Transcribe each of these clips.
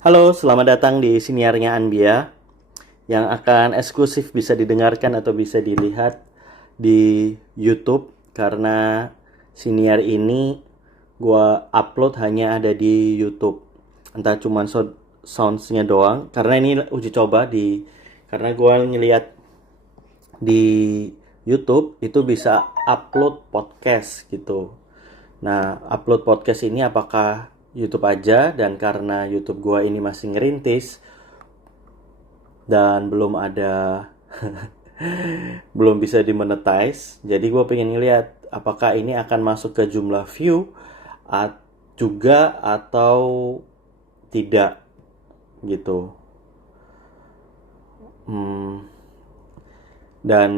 Halo, selamat datang di siniarnya Anbia yang akan eksklusif bisa didengarkan atau bisa dilihat di YouTube karena siniar ini gua upload hanya ada di YouTube. Entah cuman soundsnya doang karena ini uji coba karena gua ngeliat di YouTube itu bisa upload podcast gitu. Nah, upload podcast ini apakah YouTube aja, dan karena YouTube gua ini masih ngerintis dan belum bisa dimonetize, jadi gue pengen ngeliat apakah ini akan masuk ke jumlah view juga atau tidak gitu. Dan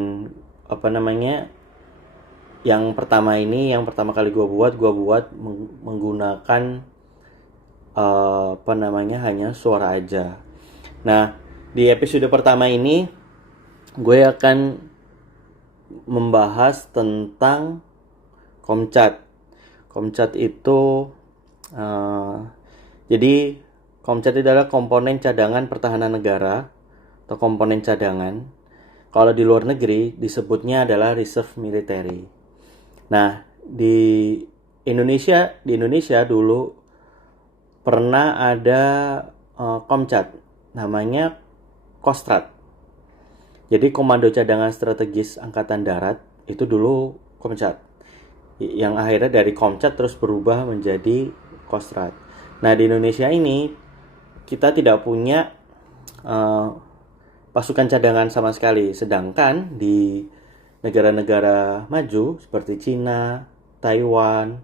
apa namanya, yang pertama kali gue buat menggunakan apa namanya, hanya suara aja. Nah, di episode pertama ini gue akan membahas tentang Komcat. Komcat itu uh, jadi Komcat adalah komponen cadangan pertahanan negara atau komponen cadangan. Kalau di luar negeri disebutnya adalah reserve military. Nah, di Indonesia dulu pernah ada Komcat, namanya Kostrad. Jadi Komando Cadangan Strategis Angkatan Darat itu dulu Komcat, yang akhirnya dari Komcat terus berubah menjadi Kostrad. Nah, di Indonesia ini kita tidak punya uh, pasukan cadangan sama sekali, sedangkan di negara-negara maju seperti Cina, Taiwan,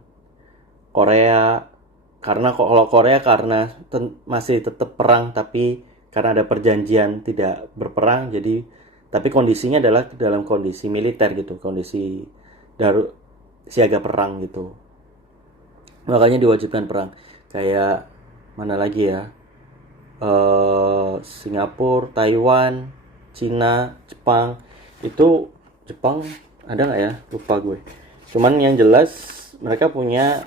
Korea, karena kalau Korea karena masih tetap perang, tapi karena ada perjanjian tidak berperang, jadi tapi kondisinya adalah dalam kondisi militer gitu, kondisi darurat siaga perang gitu, makanya diwajibkan perang. Kayak mana lagi ya, Singapura, Taiwan, Cina, Jepang. Itu Jepang ada nggak ya, lupa gue, cuman yang jelas mereka punya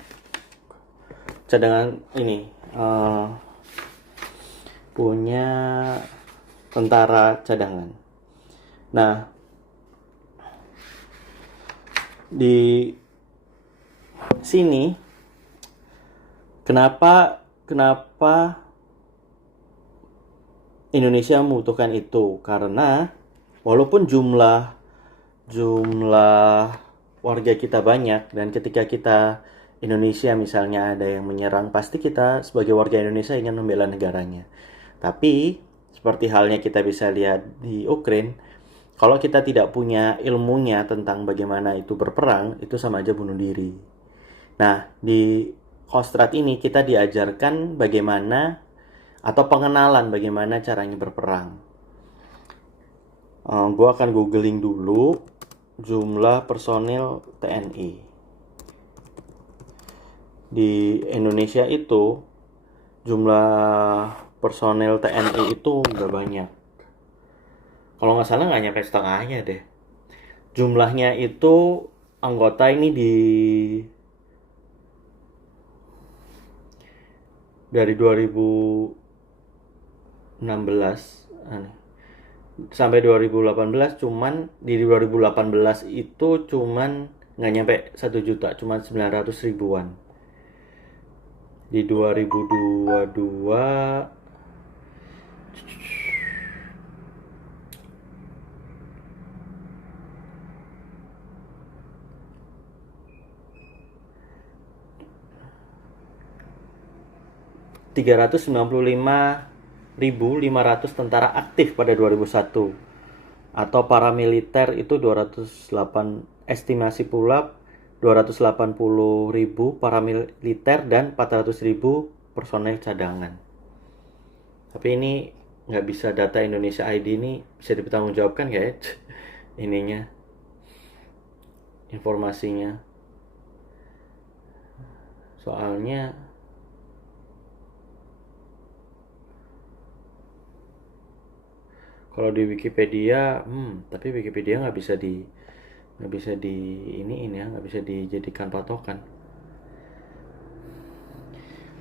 cadangan ini, punya tentara cadangan. Nah, di sini kenapa kenapa Indonesia membutuhkan itu? Karena walaupun jumlah jumlah warga kita banyak, dan ketika kita Indonesia misalnya ada yang menyerang, pasti kita sebagai warga Indonesia ingin membela negaranya. Tapi seperti halnya kita bisa lihat di Ukraine, kalau kita tidak punya ilmunya tentang bagaimana itu berperang, itu sama aja bunuh diri. Nah, di Kostrad ini kita diajarkan bagaimana, atau pengenalan bagaimana caranya berperang. Gue akan googling dulu jumlah personil TNI. Di Indonesia itu jumlah personil TNI itu nggak banyak. Kalau nggak salah nggak nyampe setengahnya deh. Jumlahnya itu anggota ini dari 2016 sampai 2018, cuman di 2018 itu cuman nggak nyampe 1 juta, cuman 900 ribuan. Di 2022 395.500 tentara aktif pada 2001, atau paramiliter itu 208, estimasi pula 280.000 paramiliter dan 400.000 personel cadangan. Tapi ini nggak bisa, data Indonesia ID ini bisa dipertanggungjawabkan nggak ya ininya, informasinya, soalnya kalau di Wikipedia, tapi Wikipedia nggak bisa di ini ya, nggak bisa dijadikan patokan.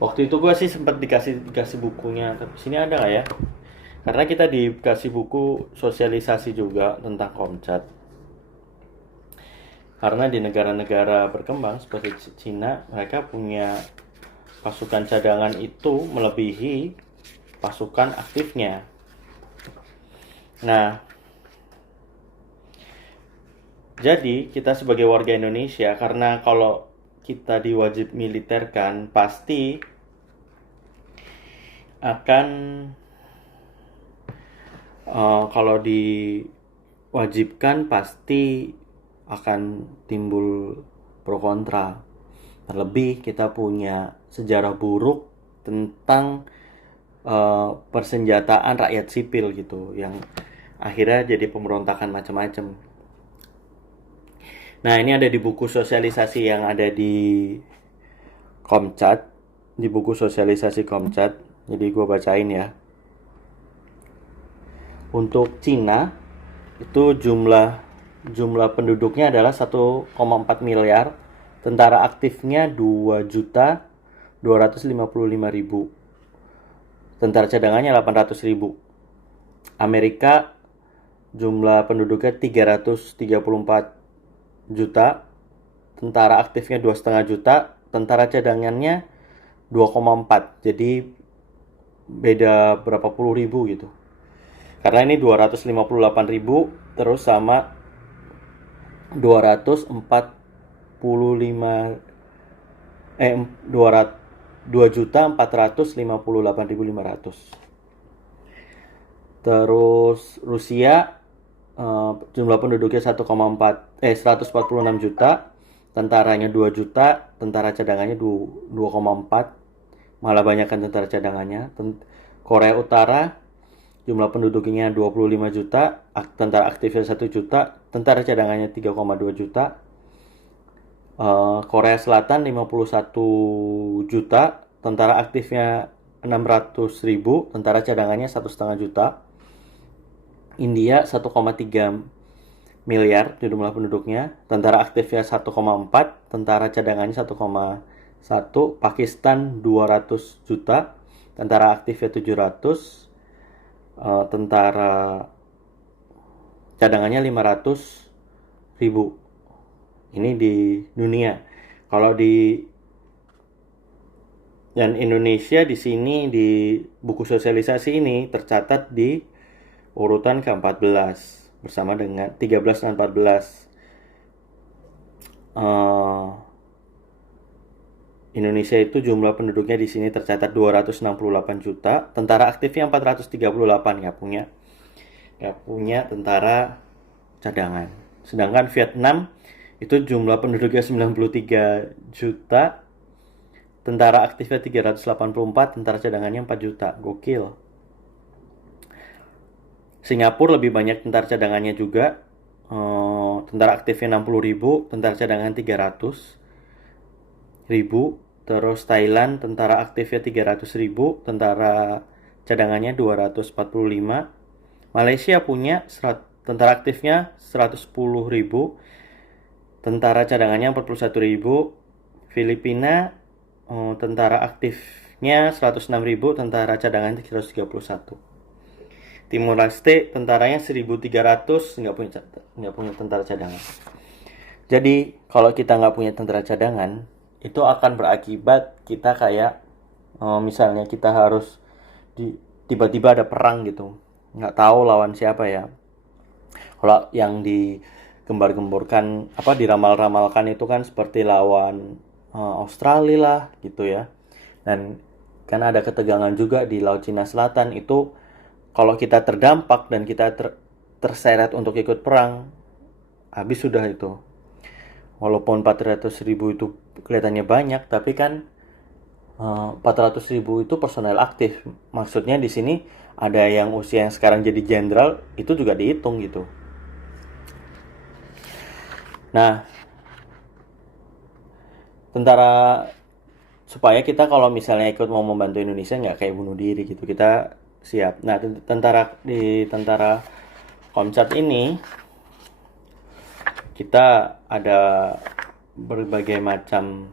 Waktu itu gue sih sempat dikasih bukunya, tapi sini ada nggak ya? Karena kita dikasih buku sosialisasi juga tentang Komcat. Karena di negara-negara berkembang seperti Cina, mereka punya pasukan cadangan itu melebihi pasukan aktifnya. Nah, jadi kita sebagai warga Indonesia, karena kalau kita diwajib militerkan, pasti akan kalau diwajibkan pasti akan timbul pro kontra. Terlebih kita punya sejarah buruk tentang persenjataan rakyat sipil gitu, yang akhirnya jadi pemberontakan macam-macam. Nah, ini ada di buku sosialisasi yang ada di Komcat, di buku sosialisasi Komcat. Jadi gue bacain ya. Untuk Cina itu jumlah penduduknya adalah 1,4 miliar, tentara aktifnya 2.255.000, tentara cadangannya 800.000. Amerika jumlah penduduknya 334 juta, tentara aktifnya 2,5 juta, tentara cadangannya 2,4. Jadi beda berapa puluh ribu gitu. Karena ini 258.000 terus sama 245 2.458.500. Terus Rusia jumlah penduduknya 146 juta, tentaranya 2 juta, tentara cadangannya 2,4, malah banyakkan tentara cadangannya. Korea Utara jumlah penduduknya 25 juta, tentara aktifnya 1 juta, tentara cadangannya 3,2 juta. Korea Selatan 51 juta, tentara aktifnya 600.000, tentara cadangannya 1,5 juta. India 1,3 miliar jumlah penduduknya, tentara aktifnya 1,4, tentara cadangannya 1,1. Pakistan 200 juta, tentara aktifnya 700, tentara cadangannya 500.000. Ini di dunia. Kalau dan Indonesia di sini di buku sosialisasi ini tercatat di urutan ke-14 bersama dengan 13 dan 14. Indonesia itu jumlah penduduknya di sini tercatat 268 juta, tentara aktifnya 438, ya punya tentara cadangan. Sedangkan Vietnam itu jumlah penduduknya 93 juta, tentara aktifnya 384, tentara cadangannya 4 juta. Gokil. Singapura lebih banyak tentara cadangannya juga, tentara aktifnya 60.000, tentara cadangan 300.000. Terus Thailand tentara aktifnya 300.000, tentara cadangannya 245. Malaysia punya tentara aktifnya 110.000, tentara cadangannya 41.000. Filipina tentara aktifnya 106.000, tentara cadangannya 131. Timur Leste tentaranya 1.300, nggak punya tentara cadangan. Jadi kalau kita nggak punya tentara cadangan, itu akan berakibat kita kayak misalnya kita harus tiba-tiba ada perang gitu, nggak tahu lawan siapa ya. Kalau yang digembar-gemborkan diramal-ramalkan itu kan seperti lawan Australia lah gitu ya. Dan kan ada ketegangan juga di Laut Cina Selatan. Itu kalau kita terdampak dan kita terseret untuk ikut perang, habis sudah itu. Walaupun 400.000 itu kelihatannya banyak, tapi kan 400.000 itu personel aktif. Maksudnya di sini ada yang usia yang sekarang jadi jenderal, itu juga dihitung gitu. Nah, tentara, supaya kita kalau misalnya ikut mau membantu Indonesia nggak kayak bunuh diri gitu, kita siap. Nah, tentara Komcat ini kita ada berbagai macam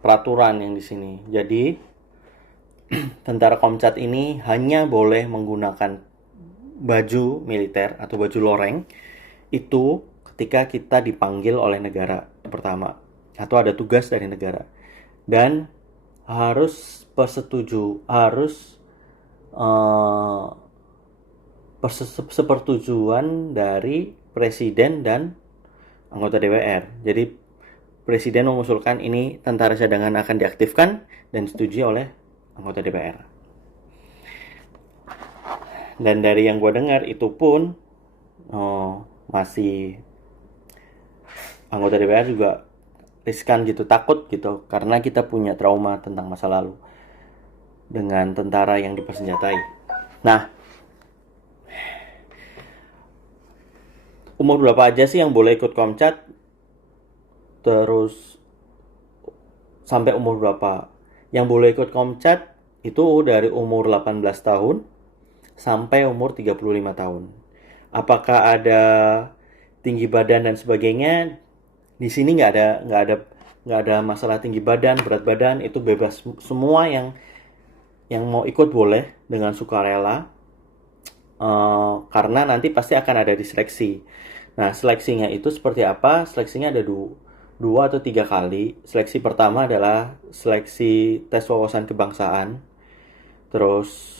peraturan yang di sini. Jadi tentara Komcat ini hanya boleh menggunakan baju militer atau baju loreng itu ketika kita dipanggil oleh negara pertama atau ada tugas dari negara, dan harus sepertujuan dari presiden dan anggota DPR. Jadi presiden mengusulkan ini tentara cadangan akan diaktifkan dan disetujui oleh anggota DPR. Dan dari yang gue dengar itu pun masih anggota DPR juga riskan gitu, takut gitu, karena kita punya trauma tentang masa lalu dengan tentara yang dipersenjatai. Nah, umur berapa aja sih yang boleh ikut Komcat? Terus sampai umur berapa? Yang boleh ikut Komcat itu dari umur 18 tahun sampai umur 35 tahun. Apakah ada tinggi badan dan sebagainya? Di sini nggak ada masalah tinggi badan, berat badan, itu bebas. Semua yang mau ikut boleh dengan sukarela, karena nanti pasti akan ada diseleksi. Nah, seleksinya itu seperti apa? Seleksinya ada dua atau 3 kali. Seleksi pertama adalah seleksi tes wawasan kebangsaan, terus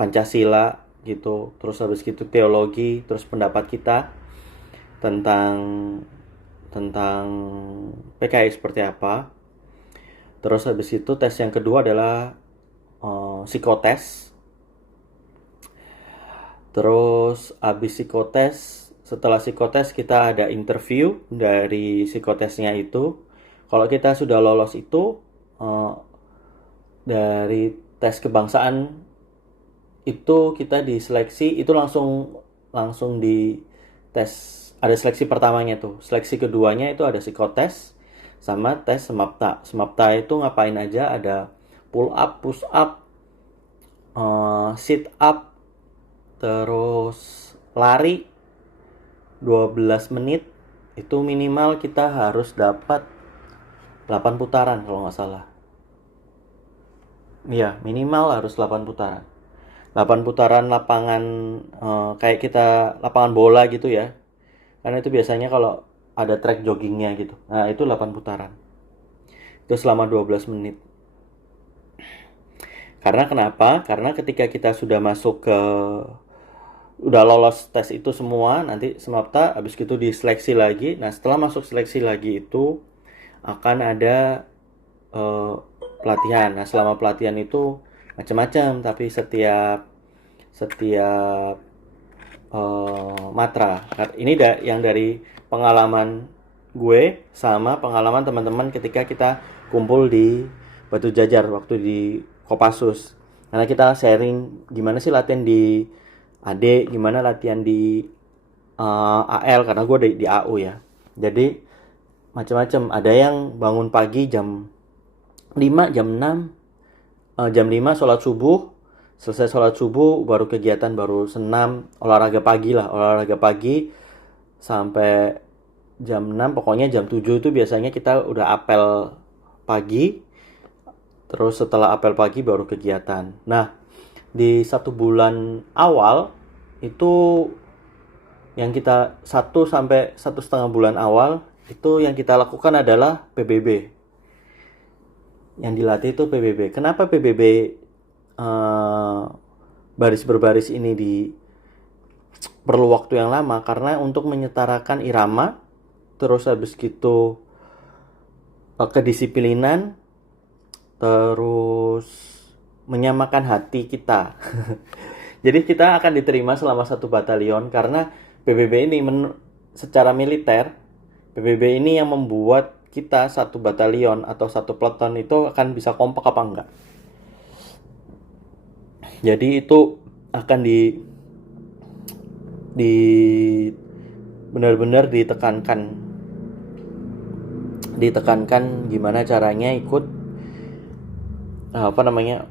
Pancasila gitu, terus habis gitu teologi, terus pendapat kita tentang PKI seperti apa. Terus habis itu tes yang kedua adalah psikotes. Terus habis psikotes, setelah psikotes kita ada interview dari psikotesnya itu. Kalau kita sudah lolos itu, dari tes kebangsaan itu kita diseleksi, itu langsung di tes. Ada seleksi pertamanya tuh. Seleksi keduanya itu ada psikotes sama tes semapta. Semapta itu ngapain aja? Ada pull up, push up, sit up, terus lari 12 menit. Itu minimal kita harus dapat 8 putaran kalau nggak salah. Iya, minimal harus 8 putaran. 8 putaran lapangan, kayak kita lapangan bola gitu ya. Karena itu biasanya kalau ada track joggingnya gitu. Nah, itu 8 putaran. Itu selama 12 menit. Karena kenapa? Karena ketika kita sudah udah lolos tes itu semua, nanti semapta, habis itu diseleksi lagi. Nah, setelah masuk seleksi lagi itu akan ada pelatihan. Nah, selama pelatihan itu macam-macam, tapi setiap matra. Ini yang dari pengalaman gue sama pengalaman teman-teman ketika kita kumpul di Batu Jajar waktu di Kopassus. Karena kita sharing gimana sih latihan di AD, gimana latihan di AL, karena gue di AU ya. Jadi macam-macam. Ada yang bangun pagi jam 5, jam 6, jam 5 sholat subuh. Selesai sholat subuh baru kegiatan, baru senam, olahraga pagi sampai jam 6. Pokoknya jam 7 itu biasanya kita udah apel pagi. Terus setelah apel pagi baru kegiatan. Nah, di 1 bulan awal itu yang kita 1 sampai 1,5 bulan awal itu yang kita lakukan adalah PBB. Yang dilatih itu PBB. Kenapa PBB baris berbaris ini perlu waktu yang lama? Karena untuk menyetarakan irama, terus habis gitu kedisiplinan, terus menyamakan hati kita. Jadi kita akan diterima selama 1 batalion, karena PBB ini secara militer, PBB ini yang membuat kita 1 batalion atau 1 peleton itu akan bisa kompak apa enggak. Jadi itu akan benar-benar ditekankan gimana caranya ikut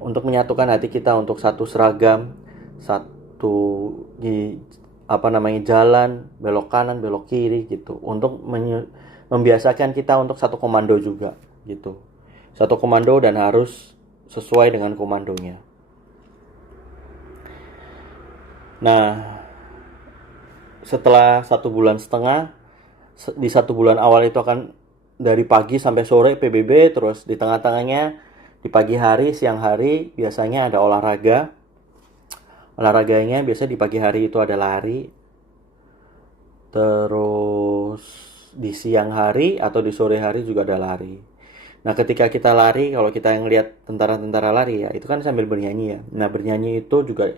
untuk menyatukan hati kita untuk satu seragam, satu jalan, belok kanan, belok kiri gitu, untuk membiasakan kita untuk satu komando juga gitu. Satu komando dan harus sesuai dengan komandonya. Nah, setelah 1,5 bulan, di 1 bulan awal itu akan dari pagi sampai sore PBB, terus di tengah-tengahnya di pagi hari, siang hari biasanya ada olahraga. Olahraganya biasa di pagi hari itu ada lari. Terus di siang hari atau di sore hari juga ada lari. Nah, ketika kita lari, kalau kita yang lihat tentara-tentara lari ya, itu kan sambil bernyanyi ya. Nah, bernyanyi itu juga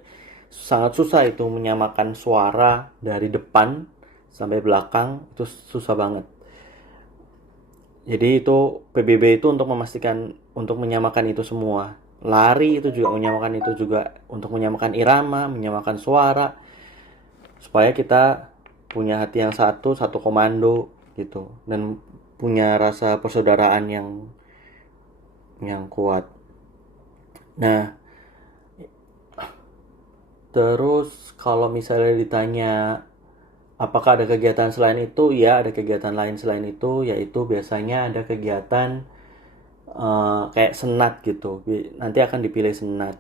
sangat susah itu menyamakan suara dari depan sampai belakang, itu susah banget. Jadi itu PBB itu untuk memastikan, untuk menyamakan itu semua. Lari itu juga menyamakan itu juga, untuk menyamakan irama, menyamakan suara, supaya kita punya hati yang satu, satu komando gitu, dan punya rasa persaudaraan yang kuat. Nah, terus kalau misalnya ditanya apakah ada kegiatan selain itu, ya ada kegiatan lain selain itu, yaitu biasanya ada kegiatan kayak senat gitu. Nanti akan dipilih senat.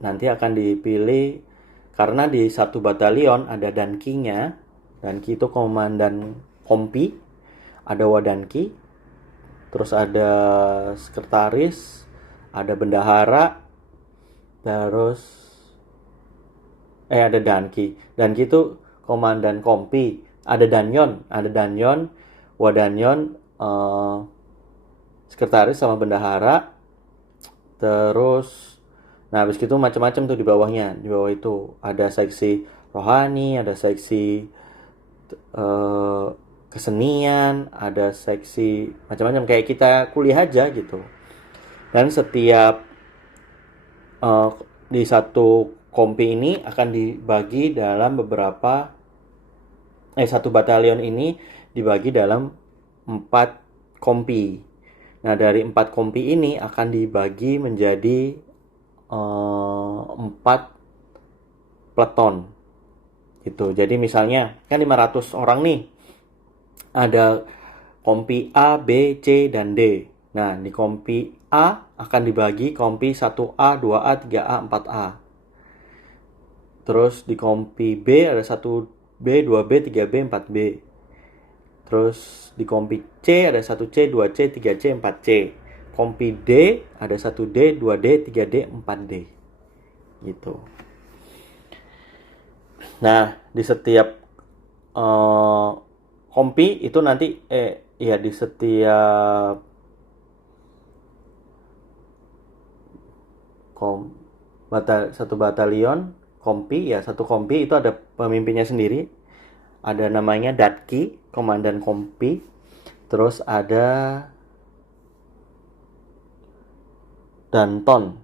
Nanti akan dipilih karena di satu batalion ada dankinya. Danki itu komandan kompi, ada wadanki, terus ada sekretaris, ada bendahara, terus ada danki. Danki itu komandan kompi, ada danyon, wadanyon, sekretaris sama bendahara. Terus nah habis itu macam-macam tuh di bawahnya. Di bawah itu ada seksi rohani, ada seksi kesenian, ada seksi macam-macam kayak kita kuliah aja gitu. Dan setiap di satu kompi ini akan dibagi dalam satu batalion ini dibagi dalam 4 kompi. Nah, dari 4 kompi ini akan dibagi menjadi 4 peleton gitu. Jadi misalnya kan 500 orang nih, ada kompi A, B, C, dan D. Nah, di kompi A akan dibagi kompi 1A, 2A, 3A, 4A. Terus di kompi B ada 1B, 2B, 3B, 4B. Terus di kompi C ada 1C, 2C, 3C, 4C. Kompi D ada 1D, 2D, 3D, 4D. Gitu. Nah, di setiap kompi itu nanti di setiap satu batalion kompi ya, satu kompi itu ada pemimpinnya sendiri. Ada namanya datki, komandan kompi. Terus ada danton.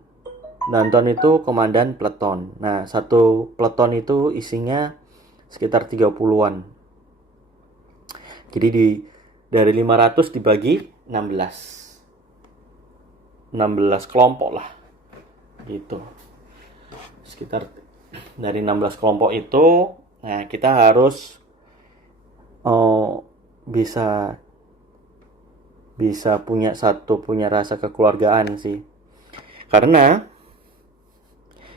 Danton itu komandan peleton. Nah, satu peleton itu isinya sekitar 30-an. Jadi dari 500 dibagi 16 kelompok lah. Gitu. Sekitar dari 16 kelompok itu, nah kita harus bisa punya rasa kekeluargaan sih. Karena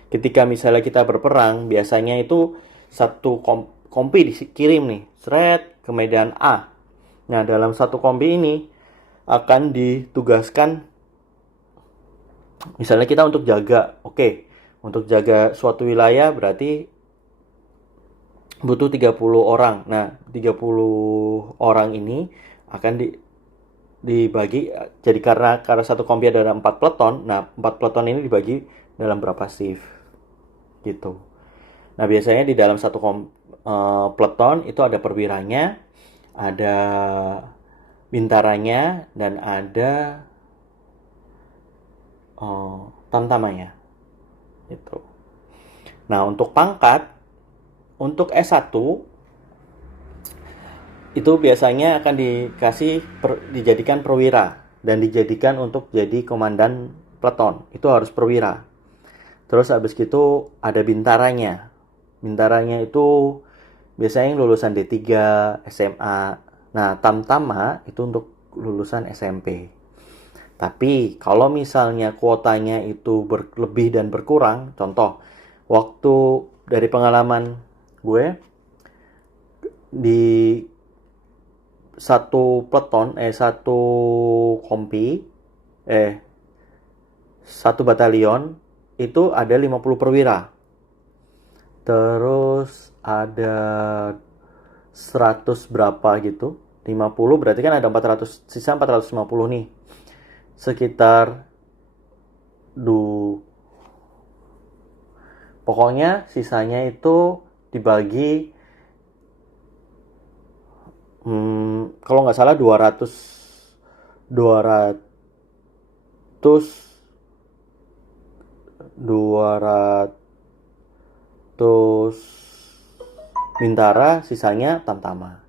ketika misalnya kita berperang, biasanya itu satu kompi dikirim nih, seret ke medan A. Nah, dalam satu kompi ini akan ditugaskan, misalnya kita untuk jaga, untuk jaga suatu wilayah berarti butuh 30 orang. Nah, 30 orang ini akan dibagi, jadi karena satu kompi ada 4 peleton. Nah, 4 peleton ini dibagi dalam berapa shift gitu. Nah, biasanya di dalam satu peleton itu ada perwiranya, ada bintaranya, dan ada tamtamanya gitu. Nah, untuk pangkat, untuk S1 itu biasanya akan dijadikan perwira dan dijadikan untuk jadi komandan peleton. Itu harus perwira. Terus habis itu ada bintaranya. Bintaranya itu biasanya yang lulusan D3, SMA. Nah, Tamtama itu untuk lulusan SMP. Tapi kalau misalnya kuotanya itu berlebih dan berkurang, contoh, waktu dari pengalaman gue di satu peleton, satu kompi, satu batalion itu ada 50 perwira. Terus ada 100 berapa gitu, 50 berarti kan ada 400, sisa 450 nih. Sekitar pokoknya sisanya itu dibagi kalau nggak salah 200 bintara, sisanya Tamtama.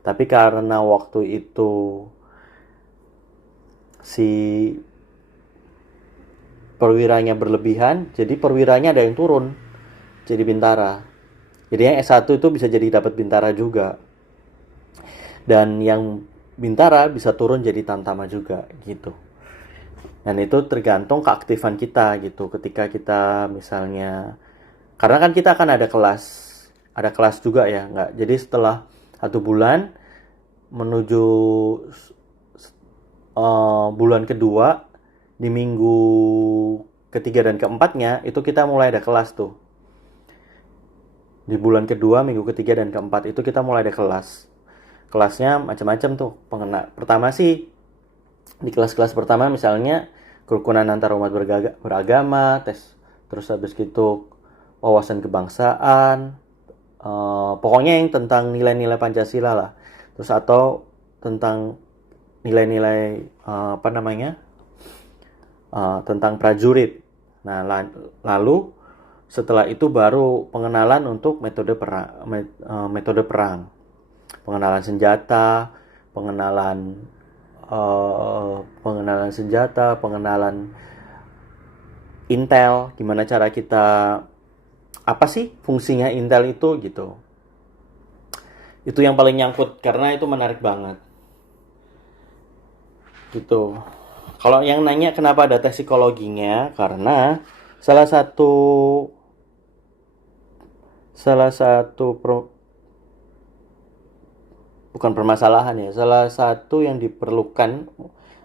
Tapi karena waktu itu si perwiranya berlebihan, jadi perwiranya ada yang turun jadi bintara. Jadi yang S1 itu bisa jadi dapat bintara juga. Dan yang bintara bisa turun jadi Tamtama juga gitu. Dan itu tergantung keaktifan kita gitu. Ketika kita misalnya, karena kan kita akan ada kelas juga ya, nggak? Jadi setelah 1 bulan menuju bulan kedua, di minggu ketiga dan keempatnya itu kita mulai ada kelas tuh. Di bulan kedua, minggu ketiga dan keempat itu kita mulai ada kelas. Kelasnya macam-macam tuh. Pertama sih di kelas-kelas pertama misalnya kerukunan antar umat beragama, terus habis gitu wawasan kebangsaan, pokoknya yang tentang nilai-nilai Pancasila lah. Terus atau tentang nilai-nilai tentang prajurit. Nah, lalu setelah itu baru pengenalan untuk metode perang, pengenalan senjata, pengenalan intel, gimana cara kita, apa sih fungsinya intel itu gitu. Itu yang paling nyangkut karena itu menarik banget gitu. Kalau yang nanya kenapa ada tes psikologinya, karena salah satu bukan permasalahan ya, salah satu yang diperlukan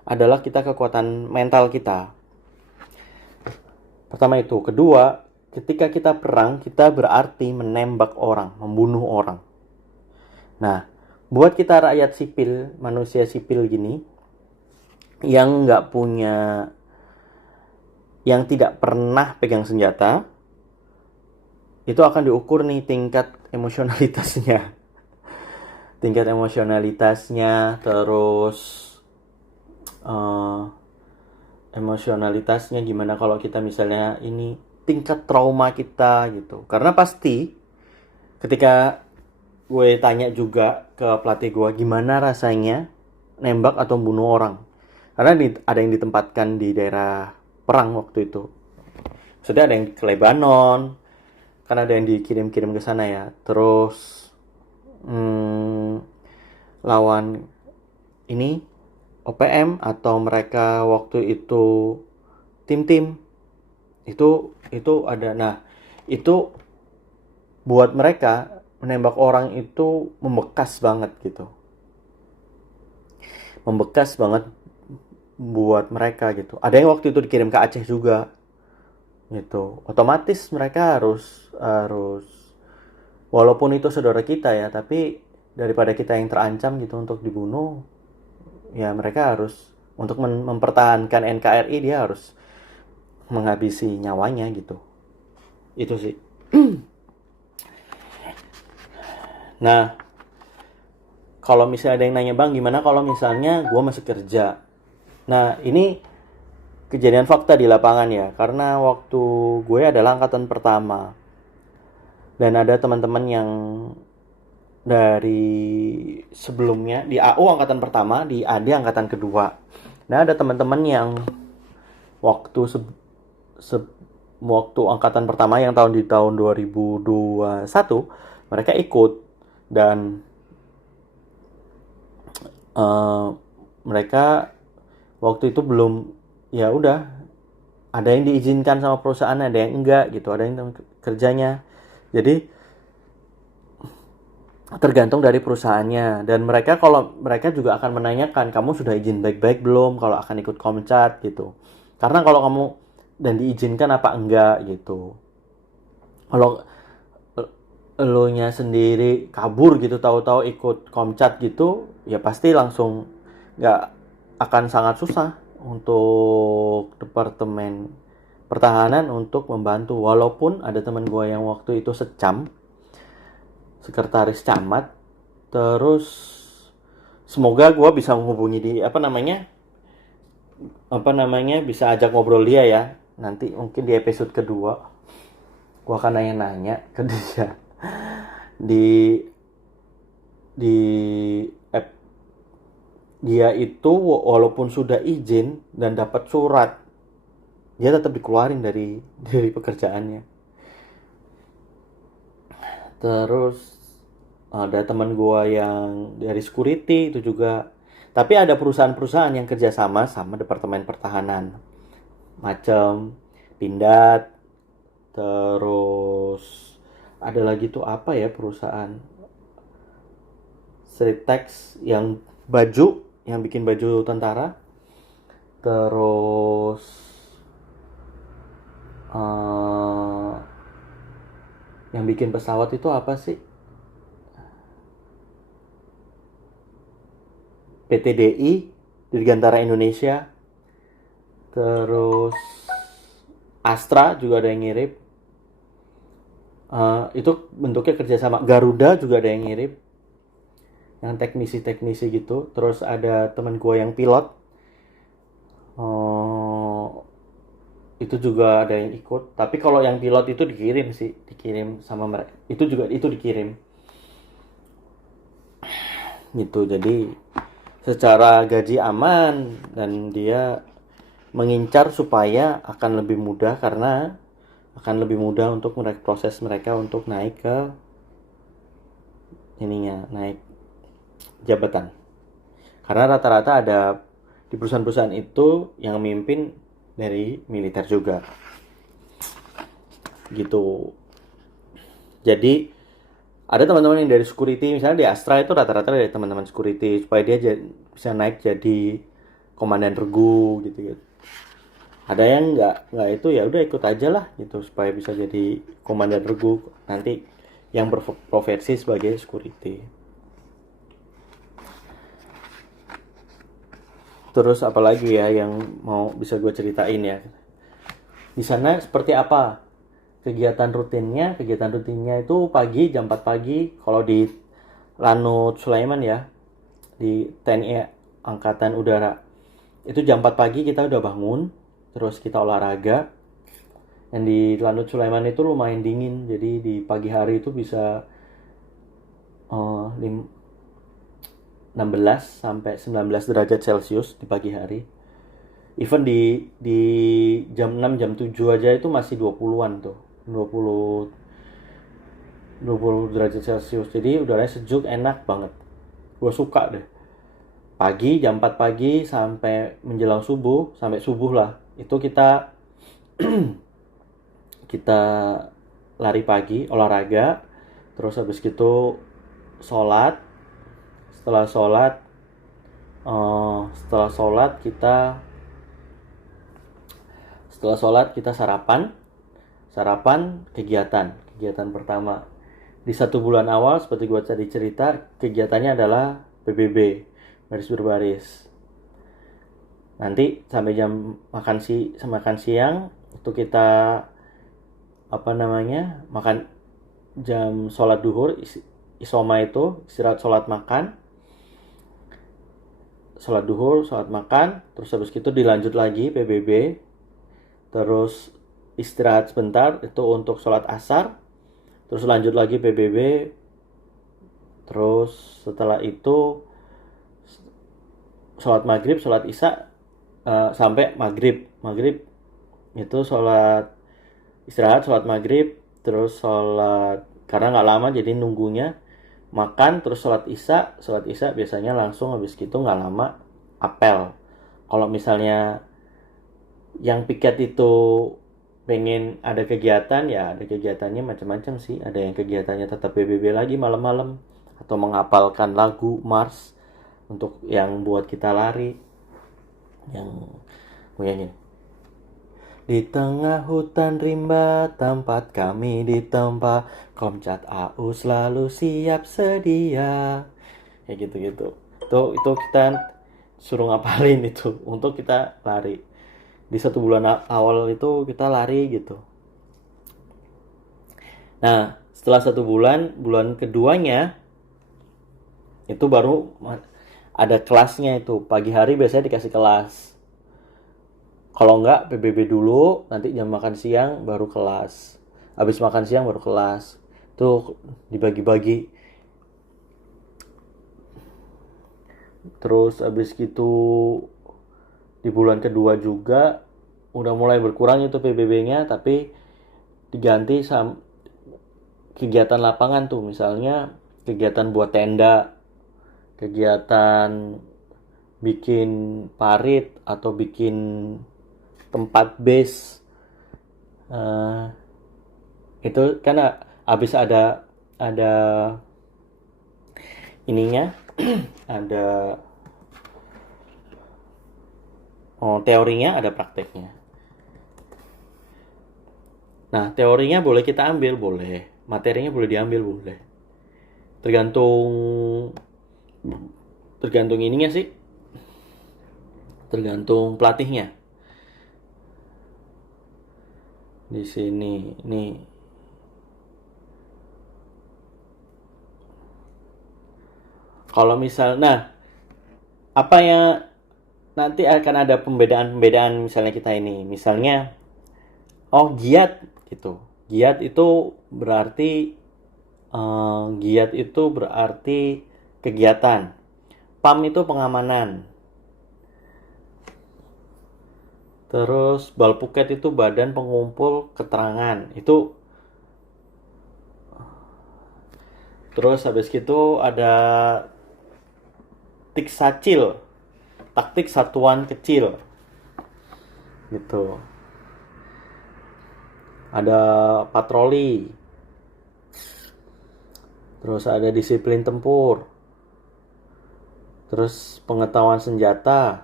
adalah kekuatan mental kita. Pertama itu. Kedua, ketika kita perang, kita berarti menembak orang, membunuh orang. Nah, buat kita rakyat sipil, manusia sipil gini, yang nggak punya, yang tidak pernah pegang senjata, itu akan diukur nih tingkat emosionalitasnya. Terus emosionalitasnya gimana kalau kita misalnya ini tingkat trauma kita gitu. Karena pasti ketika gue tanya juga ke pelatih gue gimana rasanya nembak atau bunuh orang, karena ada yang ditempatkan di daerah perang waktu itu. Maksudnya ada yang ke Lebanon, kan ada yang dikirim-kirim ke sana ya. Terus lawan ini OPM atau mereka waktu itu tim-tim itu ada. Nah, itu buat mereka menembak orang itu membekas banget gitu. Membekas banget buat mereka gitu. Ada yang waktu itu dikirim ke Aceh juga gitu. Otomatis mereka harus walaupun itu saudara kita ya, tapi daripada kita yang terancam gitu untuk dibunuh, ya mereka harus untuk mempertahankan NKRI, dia harus menghabisi nyawanya gitu. Itu sih. Nah, kalau misalnya ada yang nanya, Bang, gimana kalau misalnya gue masuk kerja? Nah, ini kejadian fakta di lapangan ya, karena waktu gue adalah angkatan pertama. Dan ada teman-teman yang dari sebelumnya di AU angkatan pertama, di AD angkatan kedua. Nah, ada teman-teman yang waktu waktu angkatan pertama yang di tahun 2021, mereka ikut. Dan mereka waktu itu belum, ya udah, ada yang diizinkan sama perusahaan, ada yang enggak gitu, ada yang kerjanya. Jadi tergantung dari perusahaannya. Dan mereka juga akan menanyakan, kamu sudah izin baik-baik belum kalau akan ikut Komcat gitu. Karena kalau kamu dan diizinkan apa enggak gitu. Kalau lo nya sendiri kabur gitu, tahu-tahu ikut Komcat gitu, ya pasti langsung nggak, akan sangat susah untuk Departemen Pertahanan untuk membantu. Walaupun ada teman gue yang waktu itu secam, sekretaris camat, terus semoga gue bisa menghubungi di bisa ajak ngobrol dia ya, nanti mungkin di episode kedua gue akan nanya-nanya ke dia di di app. Dia itu walaupun sudah izin dan dapat surat, dia tetap dikeluarin dari pekerjaannya. Terus ada teman gua yang dari security itu juga. Tapi ada perusahaan-perusahaan yang kerjasama sama Departemen Pertahanan, macam Pindad. Terus ada lagi tuh apa ya, perusahaan Sritex yang bikin baju tentara. Terus eh, yang bikin pesawat itu apa sih? PTDI, Dirgantara Indonesia. Terus Astra juga ada yang ngirim. Itu bentuknya kerjasama. Garuda juga ada yang ngirim, yang teknisi-teknisi gitu. Terus ada teman gue yang pilot, itu juga ada yang ikut. Tapi kalau yang pilot itu dikirim sama mereka. Itu dikirim gitu. Jadi secara gaji aman, dan dia mengincar supaya akan lebih mudah, karena akan lebih mudah untuk proses mereka untuk naik ke naik jabatan. Karena rata-rata ada di perusahaan-perusahaan itu yang memimpin dari militer juga gitu. Jadi ada teman-teman yang dari security, misalnya di Astra itu rata-rata dari teman-teman security, supaya dia bisa naik jadi komandan regu gitu. Ada yang nggak itu, ya udah ikut aja lah gitu supaya bisa jadi komandan regu nanti yang berprofesi sebagai security. Terus apalagi ya yang mau bisa gue ceritain ya, di sana seperti apa kegiatan rutinnya? Kegiatan rutinnya itu pagi, jam 4 pagi kalau di Lanut Sulaiman ya, di TNI Angkatan Udara. Itu jam 4 pagi kita udah bangun, terus kita olahraga. Dan di Lanut Sulaiman itu lumayan dingin, jadi di pagi hari itu bisa 16 sampai 19 derajat Celcius di pagi hari. Even di jam 6 jam 7 aja itu masih 20-an tuh. 20 derajat Celcius. Jadi udaranya sejuk, enak banget. Gue suka deh. Pagi jam 4 pagi sampai menjelang subuh, sampai subuh lah. Itu kita kita lari pagi, olahraga, terus habis gitu sholat. Setelah sholat kita sarapan kegiatan pertama di 1 bulan awal. Seperti gue tadi cerita, kegiatannya adalah PBB, baris berbaris. Nanti sampai jam makan siang itu kita makan, jam sholat duhur, isoma itu istirahat sholat makan, sholat duhur, sholat makan, terus habis itu dilanjut lagi PBB, terus istirahat sebentar itu untuk sholat asar, terus lanjut lagi PBB, terus setelah itu sholat maghrib, sholat isya, sampai maghrib itu sholat istirahat, sholat maghrib, terus sholat, karena nggak lama jadi nunggunya, makan terus sholat isya biasanya langsung habis gitu nggak lama apel. Kalau misalnya yang piket itu pengen ada kegiatan, ya ada kegiatannya macam-macam sih. Ada yang kegiatannya tetap PBB lagi malam-malam atau menghafalkan lagu Mars untuk yang buat kita lari, yang begini. Di tengah hutan rimba tempat kami ditempa, Komcat AU selalu siap sedia. Kayak gitu-gitu. Itu kita suruh ngapalin itu untuk kita lari. Di 1 bulan awal itu kita lari gitu. Nah, setelah 1 bulan, bulan keduanya itu baru ada kelasnya itu. Pagi hari biasanya dikasih kelas. Kalau enggak PBB dulu, nanti jam makan siang baru kelas. Habis makan siang baru kelas. Itu dibagi-bagi. Terus habis gitu di bulan kedua juga udah mulai berkurang itu PBB-nya, tapi diganti sama kegiatan lapangan tuh, misalnya kegiatan buat tenda, kegiatan bikin parit atau bikin tempat base. Eh, itu kan habis ada ininya, ada teorinya, ada prakteknya. Nah, teorinya boleh kita ambil, boleh. Materinya boleh diambil, boleh. Tergantung tergantung ininya sih. Tergantung pelatihnya. Di sini nih. Kalau misal, nah, apa yang nanti akan ada pembedaan misalnya kita ini. Misalnya, giat gitu. Giat itu berarti kegiatan. PAM itu pengamanan. Terus Balpuket itu badan pengumpul keterangan. Terus habis gitu ada Tiksacil, taktik satuan kecil. Gitu. Ada patroli. Terus ada disiplin tempur. Terus pengetahuan senjata.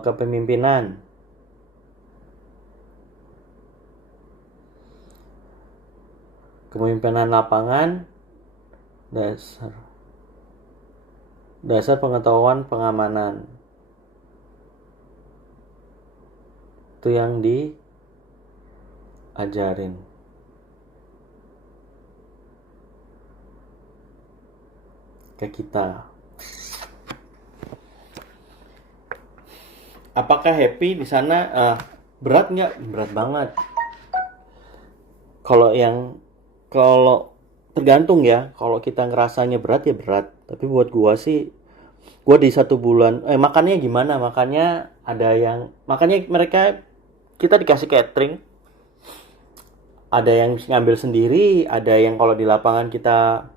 Kepemimpinan. Kepemimpinan lapangan. Dasar pengetahuan pengamanan. Itu yang diajarin ke kita. Apakah happy di sana? Berat nggak? Berat banget. Kalau tergantung ya. Kalau kita ngerasanya berat ya berat. Tapi buat gua sih, gua di 1 bulan. Makannya gimana? Makannya mereka, kita dikasih catering. Ada yang ngambil sendiri, ada yang kalau di lapangan kita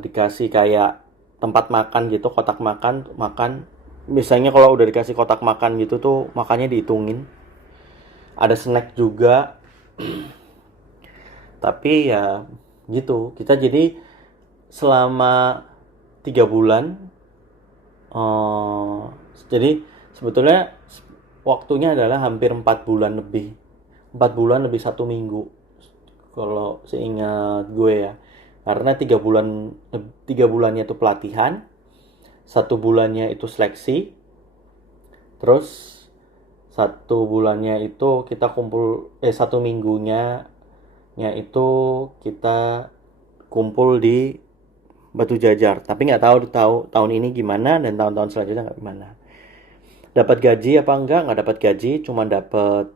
dikasih kayak tempat makan gitu, kotak makan. Biasanya kalau udah dikasih kotak makan gitu tuh makannya dihitungin. Ada snack juga. Tapi ya gitu, kita jadi selama 3 bulan, jadi sebetulnya waktunya adalah hampir 4 bulan lebih. 4 bulan lebih 1 minggu kalau seingat gue ya. Karena 3 bulannya itu pelatihan, 1 bulannya itu seleksi, terus 1 bulannya itu kita kumpul, 1 minggunya itu kita kumpul di Batu Jajar. Tapi nggak tahu tahun ini gimana dan tahun-tahun selanjutnya nggak gimana. Dapat gaji apa enggak? Nggak dapat gaji, cuma dapat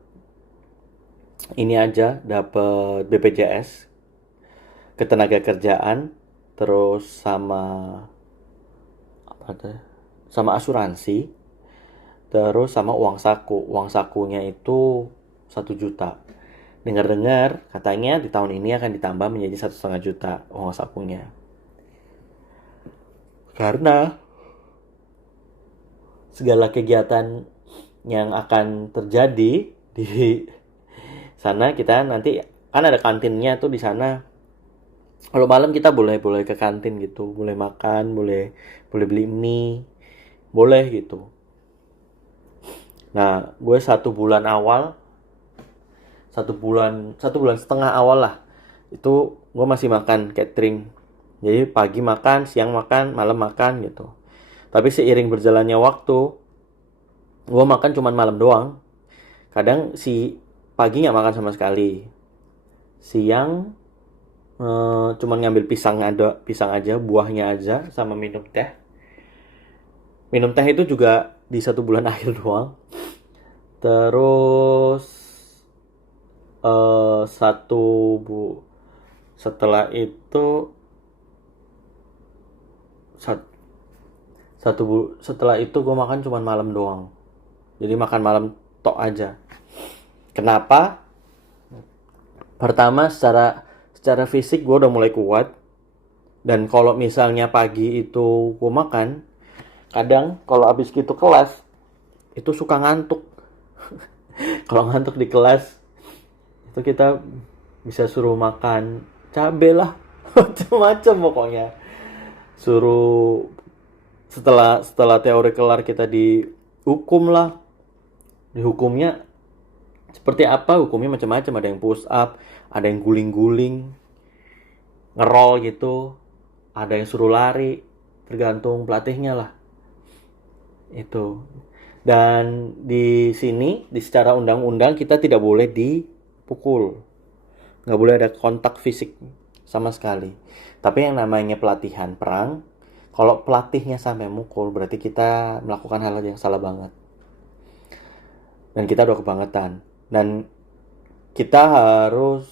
ini aja, dapat BPJS, ketenaga kerjaan, terus sama asuransi, terus sama uang saku. Uang sakunya itu 1 juta. Dengar-dengar katanya di tahun ini akan ditambah menjadi 1,5 juta uang sakunya. Karena segala kegiatan yang akan terjadi di sana, kita nanti kan ada kantinnya tuh di sana. Kalau malam kita boleh ke kantin gitu, boleh makan, boleh beli mie, boleh gitu. Nah, gue 1 bulan awal, 1 bulan setengah awal lah, itu gue masih makan catering. Jadi pagi makan, siang makan, malam makan gitu. Tapi seiring berjalannya waktu, gue makan cuman malam doang. Kadang si pagi nggak makan sama sekali. Siang cuman ngambil pisang aja, buahnya aja, sama minum teh. Minum teh itu juga di 1 bulan akhir doang. Terus eh, satu bu setelah itu sat- setelah itu gue makan cuman malam doang. Jadi makan malam tok aja. Kenapa? Pertama, secara fisik gue udah mulai kuat. Dan kalau misalnya pagi itu gue makan, kadang kalau abis gitu kelas itu suka ngantuk. Kalau ngantuk di kelas itu kita bisa suruh makan cabe lah, macam-macam pokoknya. Suruh setelah teori kelar kita dihukum lah. Dihukumnya seperti apa? Hukumnya macam-macam. Ada yang push up, ada yang guling-guling, ngerol gitu, ada yang suruh lari, tergantung pelatihnya lah. Itu. Dan di sini, di secara undang-undang kita tidak boleh dipukul. Nggak boleh ada kontak fisik sama sekali. Tapi yang namanya pelatihan perang, kalau pelatihnya sampai mukul, berarti kita melakukan hal yang salah banget. Dan kita udah kebangetan. Dan kita harus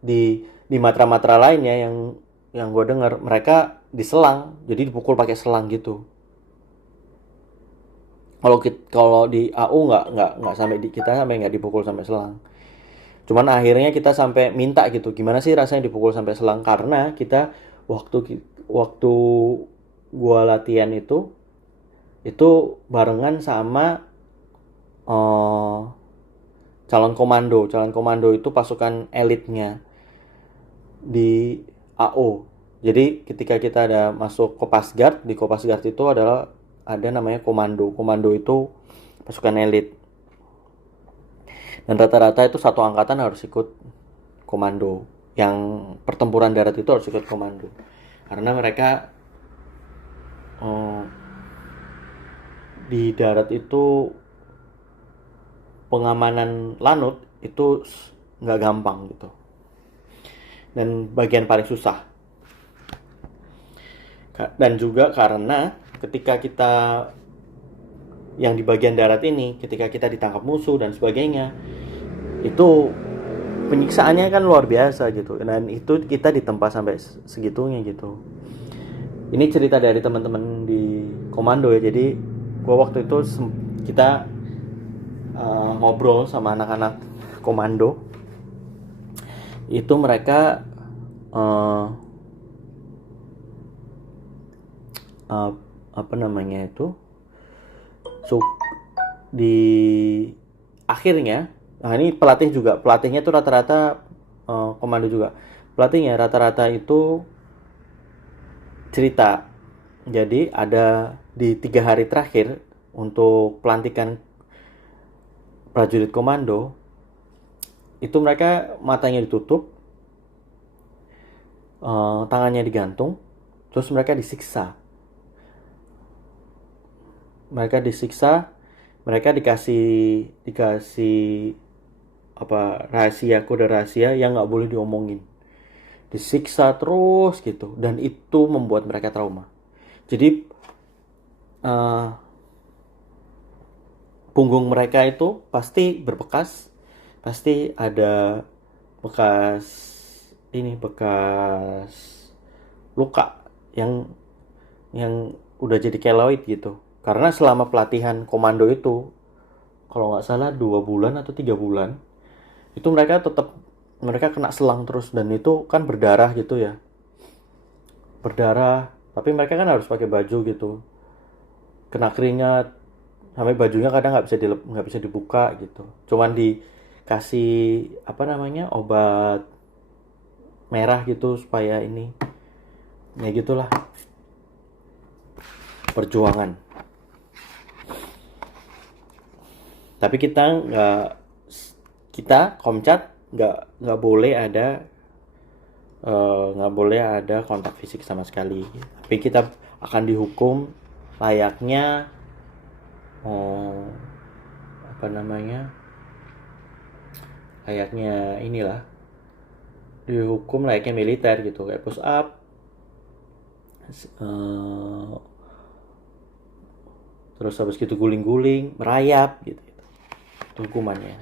di matra-matra lainnya yang gue dengar, mereka diselang, jadi dipukul pakai selang gitu. Kalau di AU nggak sampai kita sampai nggak dipukul sampai selang. Cuman akhirnya kita sampai minta gitu, gimana sih rasanya dipukul sampai selang, karena kita waktu gua latihan itu barengan sama eh, calon komando. Calon komando itu pasukan elitnya di AO. Jadi ketika kita ada masuk Kopasgat, di Kopasgat itu ada namanya komando. Komando itu pasukan elit. Dan rata-rata itu satu angkatan harus ikut komando. Yang pertempuran darat itu harus ikut komando. Karena mereka eh, di darat itu pengamanan lanut itu nggak gampang gitu. Dan bagian paling susah. Dan juga karena ketika kita yang di bagian darat ini, ketika kita ditangkap musuh dan sebagainya, itu penyiksaannya kan luar biasa gitu. Dan itu kita ditempa sampai segitunya gitu. Ini cerita dari teman-teman di komando ya. Jadi gua waktu itu kita ngobrol sama anak-anak komando. Itu mereka apa namanya itu, di akhirnya, nah ini pelatihnya tuh rata-rata komando juga. Pelatihnya rata-rata itu cerita. Jadi ada di 3 hari terakhir untuk pelantikan prajurit komando, itu mereka matanya ditutup, tangannya digantung, terus mereka disiksa. Mereka dikasih apa, kode rahasia yang nggak boleh diomongin. Disiksa terus gitu, dan itu membuat mereka trauma. Jadi punggung mereka itu pasti berbekas, pasti ada bekas luka yang udah jadi keloid gitu. Karena selama pelatihan komando itu, kalau nggak salah 2 bulan atau 3 bulan, itu mereka tetap mereka kena selang terus, dan itu kan berdarah gitu ya, berdarah, tapi mereka kan harus pakai baju gitu, kena keringat sampai bajunya kadang nggak bisa dibuka gitu, cuman dikasih apa namanya obat merah gitu supaya ini, ya gitulah perjuangan. Tapi kita Komcat nggak boleh ada kontak fisik sama sekali. Tapi kita akan dihukum layaknya oh, apa namanya layaknya inilah, dihukum layaknya militer gitu, kayak push up, eh, terus habis gitu guling-guling, merayap gitu, itu hukumannya.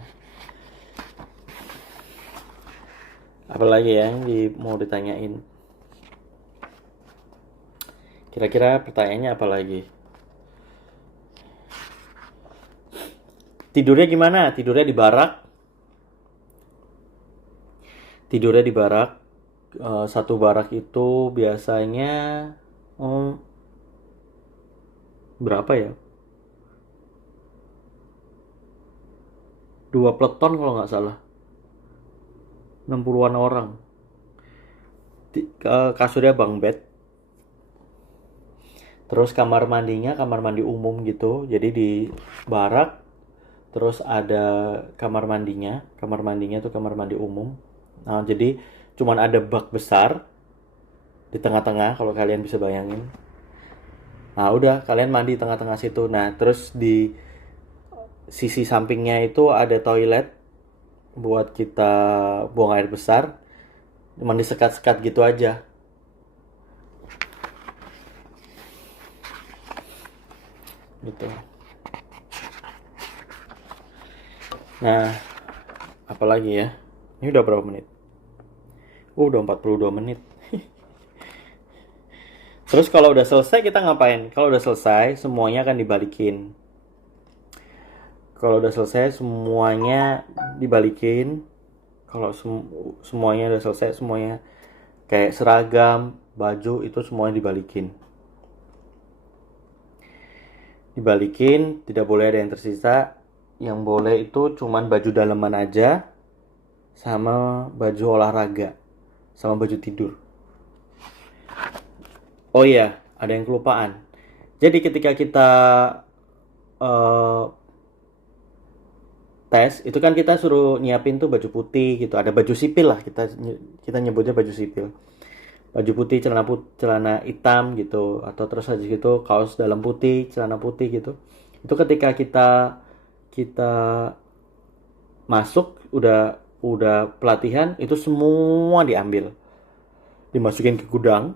Apalagi yang mau ditanyain, kira-kira pertanyaannya apa lagi? Tidurnya gimana? Tidurnya di barak. Satu barak itu biasanya berapa ya? 2 peleton kalau nggak salah. 60-an orang. Kasurnya bunk bed. Terus kamar mandinya kamar mandi umum gitu. Jadi di barak terus ada kamar mandinya. Kamar mandinya tuh kamar mandi umum. Nah, jadi cuman ada bak besar di tengah-tengah kalau kalian bisa bayangin. Nah, udah kalian mandi tengah-tengah situ. Nah, terus di sisi sampingnya itu ada toilet buat kita buang air besar. Cuman disekat-sekat gitu aja. Gitu. Nah, apalagi ya? Ini udah berapa menit? Udah 42 menit. Terus kalau udah selesai kita ngapain? Kalau udah selesai semuanya akan dibalikin. Kalau udah selesai semuanya dibalikin. Kalau semuanya udah selesai, semuanya kayak seragam, baju itu semuanya dibalikin. Dibalikin, tidak boleh ada yang tersisa. Yang boleh itu cuman baju daleman aja, sama baju olahraga, sama baju tidur. Oh iya, ada yang kelupaan. Jadi ketika kita eh, tes, itu kan kita suruh nyiapin tuh baju putih gitu. Ada baju sipil lah, kita nyebutnya baju sipil. Baju putih, celana hitam gitu, atau terus aja gitu kaos dalam putih, celana putih gitu. Itu ketika kita kita masuk udah pelatihan, itu semua diambil, dimasukin ke gudang.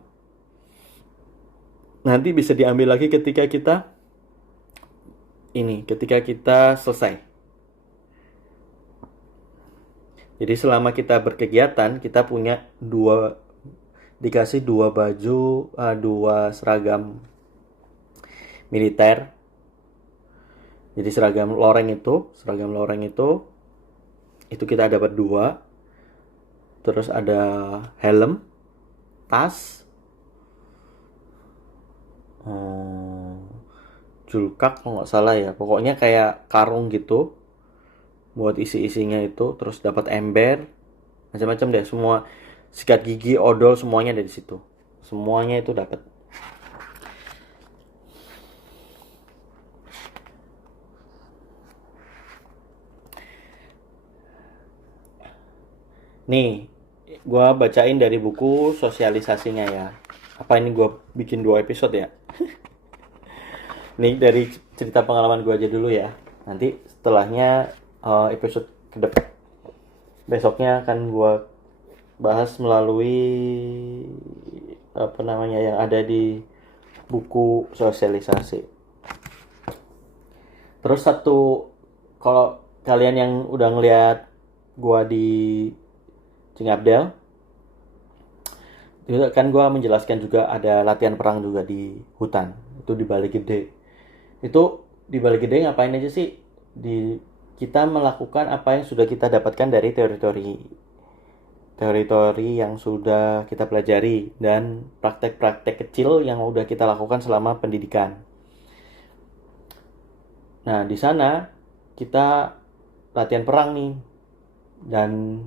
Nanti bisa diambil lagi ketika kita selesai. Jadi selama kita berkegiatan, kita dikasih dua baju, dua seragam militer. Jadi seragam loreng itu kita dapat dua. Terus ada helm, tas, julkak kalau nggak salah ya. Pokoknya kayak karung gitu buat isi-isinya itu. Terus dapat ember, macam-macam deh, semua, sikat gigi, odol, semuanya ada di situ. Semuanya itu dapat. Nih, gue bacain dari buku sosialisasinya ya. Apa ini gue bikin 2 episode ya? Nih dari cerita pengalaman gue aja dulu ya. Nanti setelahnya episode ke depan besoknya akan gue bahas melalui apa namanya yang ada di buku sosialisasi. Terus kalau kalian yang udah ngeliat gue di Cingabdel, itu kan gue menjelaskan juga ada latihan perang juga di hutan. Itu di Bale Gede. Itu di Bale Gede ngapain aja sih? Kita melakukan apa yang sudah kita dapatkan dari teori-teori teori-teori yang sudah kita pelajari dan praktek-praktek kecil yang udah kita lakukan selama pendidikan. Nah, di sana kita latihan perang nih dan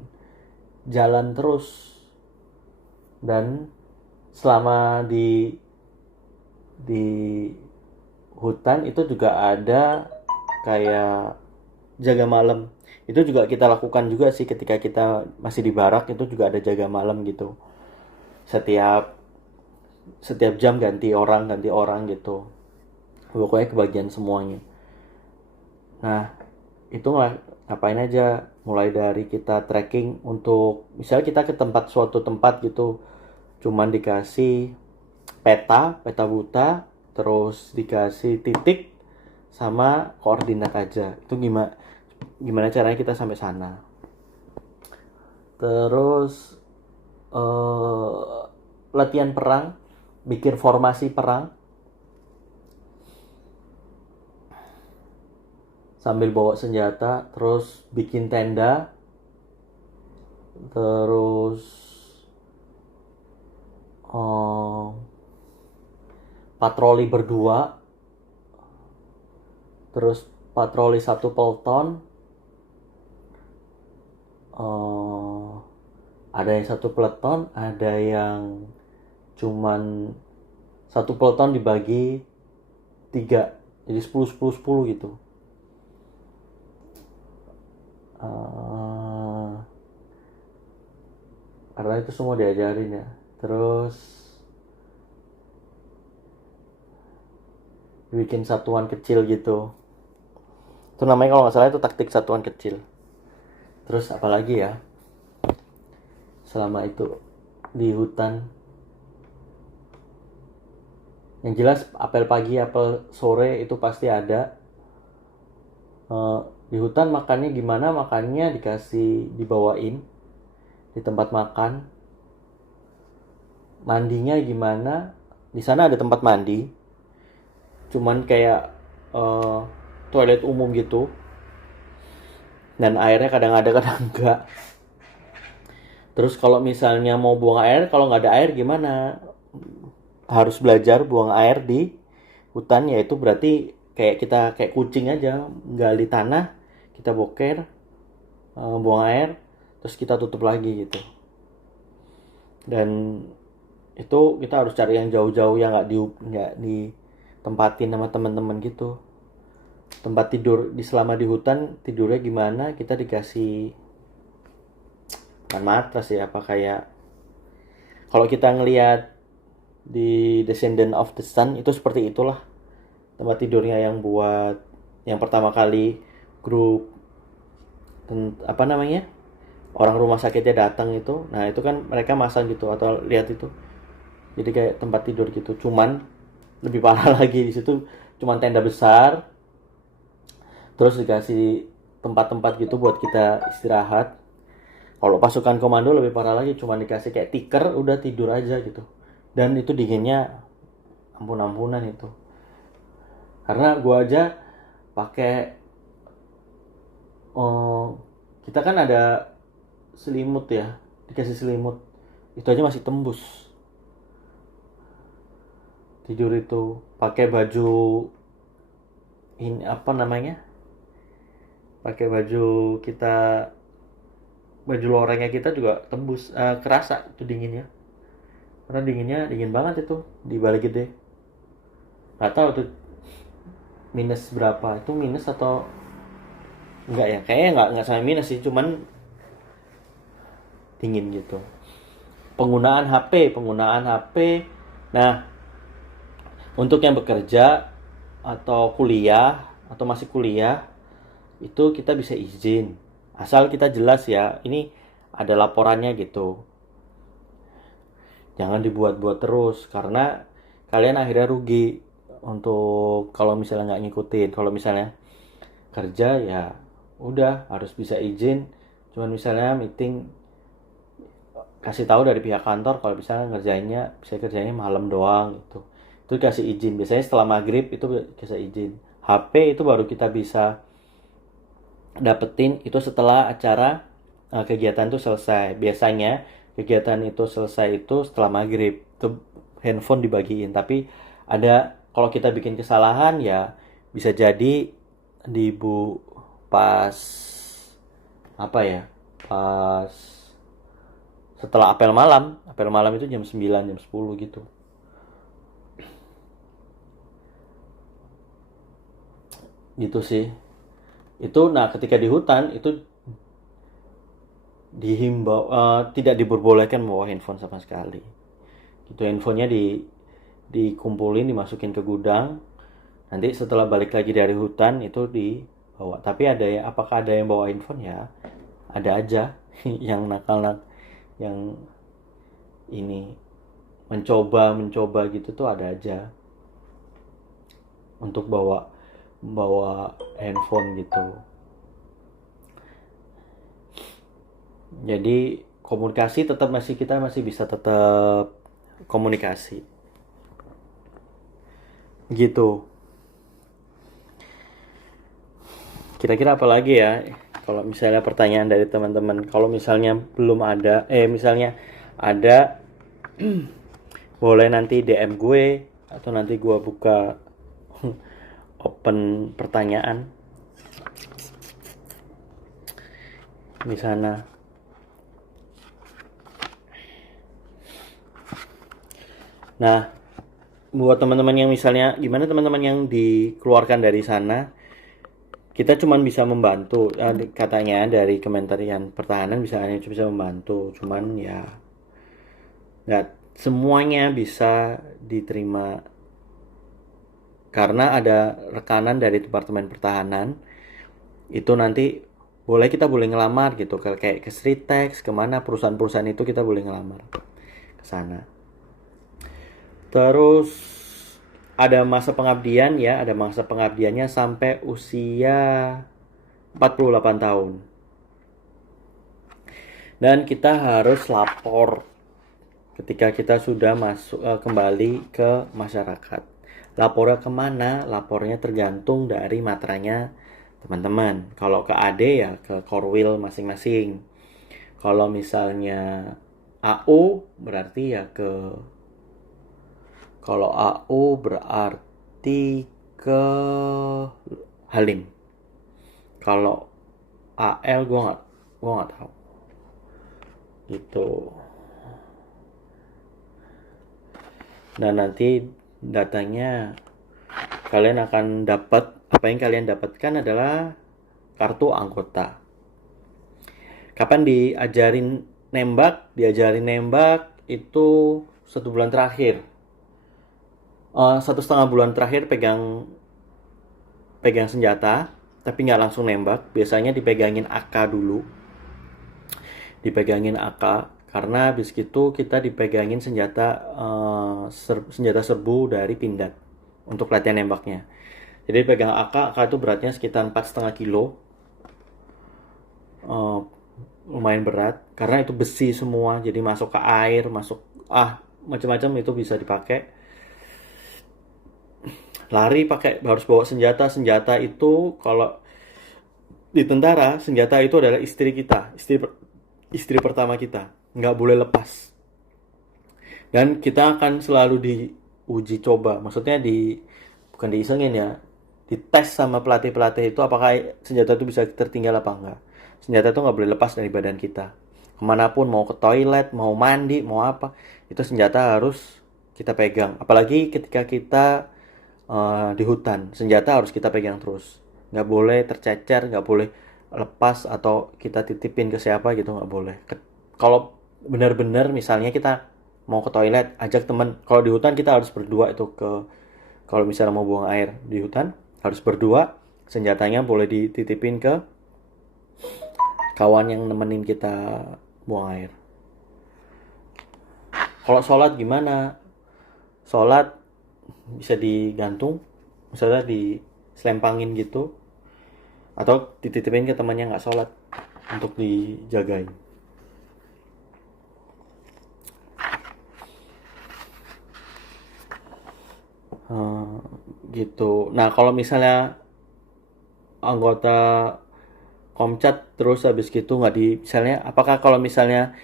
jalan terus, dan selama di hutan itu juga ada kayak jaga malam. Itu juga kita lakukan juga sih ketika kita masih di barak, itu juga ada jaga malam gitu. Setiap setiap jam ganti orang gitu. Pokoknya kebagian semuanya. Nah, itu ngapain aja, mulai dari kita trekking untuk misalnya kita ke suatu tempat gitu, cuman dikasih peta buta, terus dikasih titik sama koordinat aja. Itu gimana caranya kita sampai sana. Terus latihan perang, bikin formasi perang sambil bawa senjata, terus bikin tenda, terus patroli berdua, terus patroli satu pelton, ada yang satu peleton, ada yang cuman satu peleton dibagi 3, jadi 10 gitu. Karena itu semua diajarin ya. Terus bikin satuan kecil gitu. Itu namanya kalau nggak salah itu taktik satuan kecil. Terus apalagi ya, selama itu di hutan, yang jelas apel pagi apel sore itu pasti ada. Di hutan makannya gimana? Makannya dibawain di tempat makan. Mandinya gimana? Di sana ada tempat mandi, cuman kayak toilet umum gitu, dan airnya kadang ada kadang enggak. Terus kalau misalnya mau buang air, kalau nggak ada air gimana? Harus belajar buang air di hutan, yaitu berarti kayak kucing aja, gali tanah, kita boker, buang air, terus kita tutup lagi gitu. Dan itu kita harus cari yang jauh-jauh, yang nggak ditempatin sama teman-teman gitu. Tempat tidur selama di hutan tidurnya gimana? Kita dikasih bukan matras ya, apa kayak kalau kita ngelihat di Descendant of the Sun itu seperti itulah tempat tidurnya, yang buat yang pertama kali grup apa namanya, orang rumah sakitnya datang itu. Nah itu kan mereka masang gitu, atau lihat itu, jadi kayak tempat tidur gitu, cuman lebih parah lagi. Di situ cuman tenda besar, terus dikasih tempat-tempat gitu buat kita istirahat. Kalau pasukan komando lebih parah lagi, cuman dikasih kayak tikar, udah tidur aja gitu. Dan itu dinginnya ampun-ampunan itu. Karena gua aja pakai kita kan ada selimut ya, dikasih selimut, itu aja masih tembus. Tidur itu pakai baju ini apa namanya, pakai baju kita, baju lorengnya kita juga tembus, kerasa itu dinginnya. Karena dingin banget itu di Bale Gede. Nggak tahu tuh minus berapa, itu minus atau enggak ya, kayaknya nggak sampai minus sih, cuman dingin gitu. Penggunaan HP. Nah, untuk yang bekerja atau kuliah atau masih kuliah, itu kita bisa izin, asal kita jelas ya, ini ada laporannya gitu. Jangan dibuat-buat terus, karena kalian akhirnya rugi untuk kalau misalnya nggak ngikutin. Kalau misalnya kerja ya udah harus bisa izin, cuman misalnya meeting kasih tahu dari pihak kantor kalau misalnya bisa kerjanya malam doang gitu, itu kasih izin. Biasanya setelah maghrib itu kasih izin. HP itu baru kita bisa dapetin itu setelah acara kegiatan itu selesai. Biasanya kegiatan itu selesai itu setelah maghrib. Itu handphone dibagiin. Tapi ada kalau kita bikin kesalahan ya bisa jadi di pas apa ya? Pas setelah apel malam. Apel malam itu jam 9, jam 10 gitu. Gitu sih. Itu nah ketika di hutan itu dihimbau tidak diperbolehkan membawa handphone sama sekali. Itu handphonenya dikumpulin, dimasukin ke gudang. Nanti setelah balik lagi dari hutan itu dibawa. Tapi apakah ada yang bawa handphone ya? Ada aja yang nakal yang ini mencoba gitu tuh ada aja untuk bawa bawa handphone gitu. Jadi komunikasi kita masih bisa tetap komunikasi gitu. Kira-kira apa lagi ya? Kalau misalnya pertanyaan dari teman-teman, kalau misalnya belum ada, misalnya ada, boleh nanti DM gue atau nanti gue buka open pertanyaan di sana. Nah, buat teman-teman yang misalnya gimana teman-teman yang dikeluarkan dari sana, kita cuma bisa membantu, katanya dari Kementerian Pertahanan bisa membantu, cuman ya nggak semuanya bisa diterima karena ada rekanan dari Departemen Pertahanan. Itu nanti kita boleh ngelamar gitu, kayak ke Sritex, kemana perusahaan-perusahaan itu kita boleh ngelamar ke sana. Terus ada masa pengabdian ya, ada masa pengabdiannya sampai usia 48 tahun. Dan kita harus lapor ketika kita sudah masuk kembali ke masyarakat. Lapornya kemana? Lapornya tergantung dari matranya teman-teman. Kalau ke AD ya ke Korwil masing-masing. Kalau misalnya AU berarti ya kalau AU berarti ke Halim. Kalau AL gua nggak tahu. Gitu. Nah nanti datanya kalian akan dapat, apa yang kalian dapatkan adalah kartu anggota. Kapan diajarin nembak itu 1 bulan terakhir, 1,5 bulan terakhir pegang senjata tapi nggak langsung nembak. Biasanya dipegangin AK dulu, karena habis itu kita dipegangin senjata serbu dari pindad untuk latihan nembaknya. Jadi pegang AK itu beratnya sekitar 4,5 kilo. Lumayan berat karena itu besi semua, jadi masuk ke air, macam-macam itu bisa dipakai. Lari harus bawa senjata itu. Kalau di tentara, senjata itu adalah istri kita, istri pertama kita, nggak boleh lepas. Dan kita akan selalu diuji coba, maksudnya bukan diisengin ya, dites sama pelatih itu apakah senjata itu bisa tertinggal apa enggak. Senjata itu nggak boleh lepas dari badan kita. Kemanapun, mau ke toilet, mau mandi, mau apa, itu senjata harus kita pegang. Apalagi ketika kita di hutan, senjata harus kita pegang terus. Nggak boleh tercecer, nggak boleh lepas atau kita titipin ke siapa gitu, nggak boleh. Kalau benar-benar misalnya kita mau ke toilet, ajak teman. Kalau di hutan kita harus berdua itu kalau misalnya mau buang air di hutan harus berdua. Senjatanya boleh dititipin ke kawan yang nemenin kita buang air. Kalau sholat gimana? Sholat bisa digantung, misalnya diselempangin gitu, atau dititipin ke temannya nggak sholat untuk dijagain. Gitu. Nah kalau misalnya anggota Komcat terus habis gitu nggak di, misalnya apakah kalau misalnya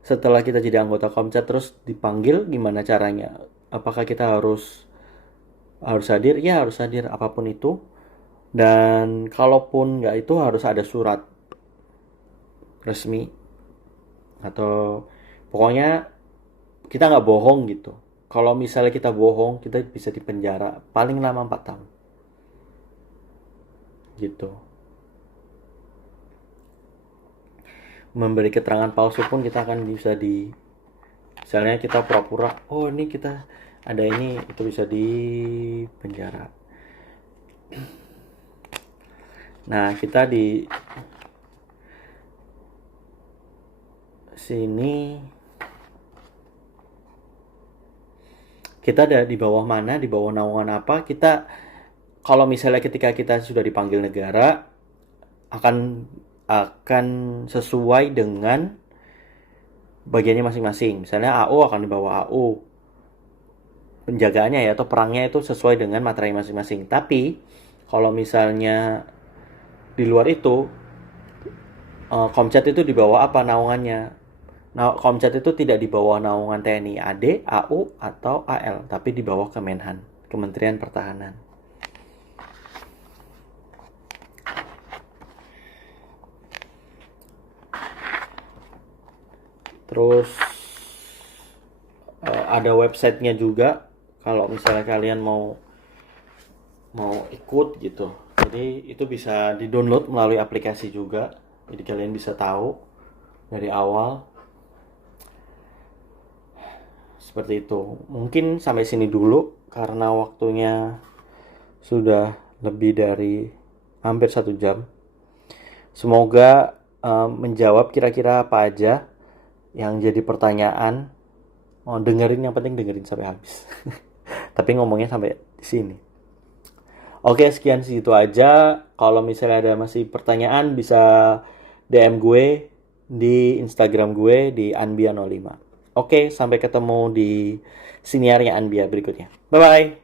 setelah kita jadi anggota Komcat terus dipanggil gimana caranya? Apakah kita harus hadir? Ya harus hadir apapun itu. Dan kalaupun nggak itu harus ada surat resmi atau pokoknya kita nggak bohong gitu. Kalau misalnya kita bohong, kita bisa dipenjara paling lama 4 tahun. Gitu. Memberi keterangan palsu pun kita akan bisa di, misalnya kita pura-pura, oh ini kita ada ini, itu bisa di penjara. Nah, kita di sini kita ada di bawah mana, di bawah naungan apa. Kita kalau misalnya ketika kita sudah dipanggil negara akan sesuai dengan bagiannya masing-masing. Misalnya AU akan di bawah AU. Penjagaannya ya atau perangnya itu sesuai dengan materai masing-masing. Tapi kalau misalnya di luar itu Komcat itu di bawah apa naungannya? Nah, Komcat itu tidak di bawah naungan TNI AD, AU, atau AL, tapi di bawah Kemenhan, Kementerian Pertahanan. Terus ada websitenya juga kalau misalnya kalian mau ikut gitu. Jadi itu bisa di-download melalui aplikasi juga. Jadi kalian bisa tahu dari awal. Seperti itu. Mungkin sampai sini dulu karena waktunya sudah lebih dari hampir 1 jam. Semoga menjawab kira-kira apa aja yang jadi pertanyaan. Oh, dengerin, yang penting dengerin sampai habis. Tapi ngomongnya sampai di sini. Oke, sekian segitu aja. Kalau misalnya ada masih pertanyaan bisa DM gue di Instagram gue di Anbia05. Oke, sampai ketemu di siniarnya Anbia berikutnya. Bye-bye.